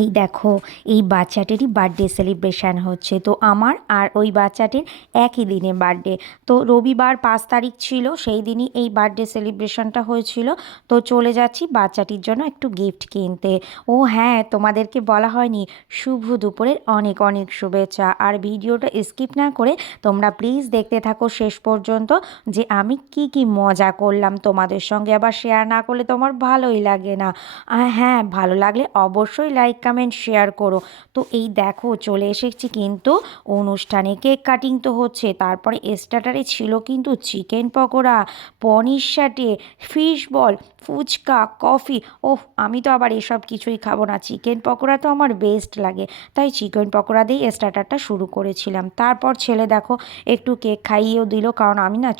এই দেখো, এই বাচ্চাটিরই বার্থডে সেলিব্রেশন হচ্ছে। তো আমার আর ওই বাচ্চাটির একই দিনে বার্থডে। তো রবিবার 5 তারিখ ছিল, সেই দিনই এই বার্থডে সেলিব্রেশনটা হয়েছিল। তো চলে যাচ্ছি বাচ্চাটির জন্য একটু গিফট কিনতে। ও হ্যাঁ, তোমাদেরকে বলা হয়নি, শুভ দুপুরের অনেক অনেক শুভেচ্ছা। আর ভিডিওটা স্কিপ না করে তোমরা প্লিজ দেখতে থাকো শেষ পর্যন্ত, যে আমি কি কি মজা করলাম তোমাদের সঙ্গে। আবার শেয়ার না করলে তোমার ভালোই লাগে না। আর হ্যাঁ, ভালো লাগলে অবশ্যই লাইক কমেন্ট শেয়ার করো। তো এই দেখো, চলে এসেছি কিন্তু অনুষ্ঠানে। কেক কাটিং তো হচ্ছে, তারপরে স্টার্টারে ছিল কিন্তু চিকেন পকোড়া, পনির সাটে, ফিশ বল, ফুচকা, কফি। ওহ, আমি তো আবার এসব কিছুই খাবো না, চিকেন পকোড়া তো আমার বেস্ট লাগে। তাই চিকেন পকোড়া দিয়েই স্টার্টারটা শুরু করেছিলাম। তারপর ছেলে দেখো একটু কেক খাইয়েও দিল, কারণ আমি না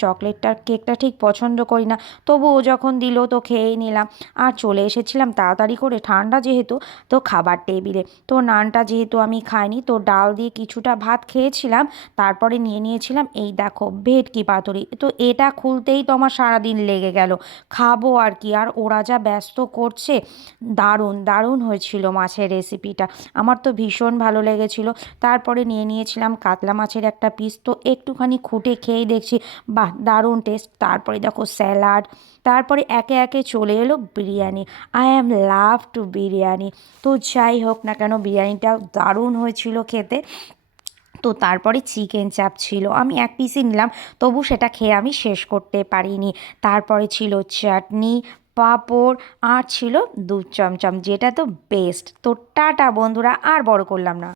কেকটা ঠিক পছন্দ করি না। তবুও যখন দিল তো খেয়েই নিলাম। আর চলে এসেছিলাম তাড়াতাড়ি করে, ঠান্ডা যেহেতু, তো খাবার টেবিলে। তো নানটা যেহেতু আমি খাইনি, তো ডাল দিয়ে কিছুটা ভাত খেয়েছিলাম। তারপরে নিয়ে নিয়েছিলাম এই দেখো ভেটকি পাতুরি। তো এটা খুলতেই তো আমার সারাদিন লেগে গেল। খাবো আর কি, আর ওরা যা ব্যস্ত করছে। দারুণ দারুণ হয়েছিল মাছের রেসিপিটা, আমার তো ভীষণ ভালো লেগেছিল। তারপরে নিয়ে নিয়েছিলাম কাতলা মাছের একটা পিস, তো একটুখানি খুঁটে খেয়েই দেখছি বাহ, দারুণ টেস্ট। তারপরে দেখো স্যালাড, তারপরে একে একে চলে এলো biryani. I am love to biryani. তো যাই হোক না কেন, বিরিয়ানিটা দারুণ হয়েছিল খেতে। তো তারপরে চিকেন চাপ ছিল, আমি এক পিসই নিলাম, তবু সেটা খেয়ে আমি শেষ করতে পারিনি। তারপরে ছিল চাটনি, পাঁপড়, আর ছিল দুধ চমচম, যেটা তো বেস্ট। তো টাটা বন্ধুরা, আর বড় করলাম না।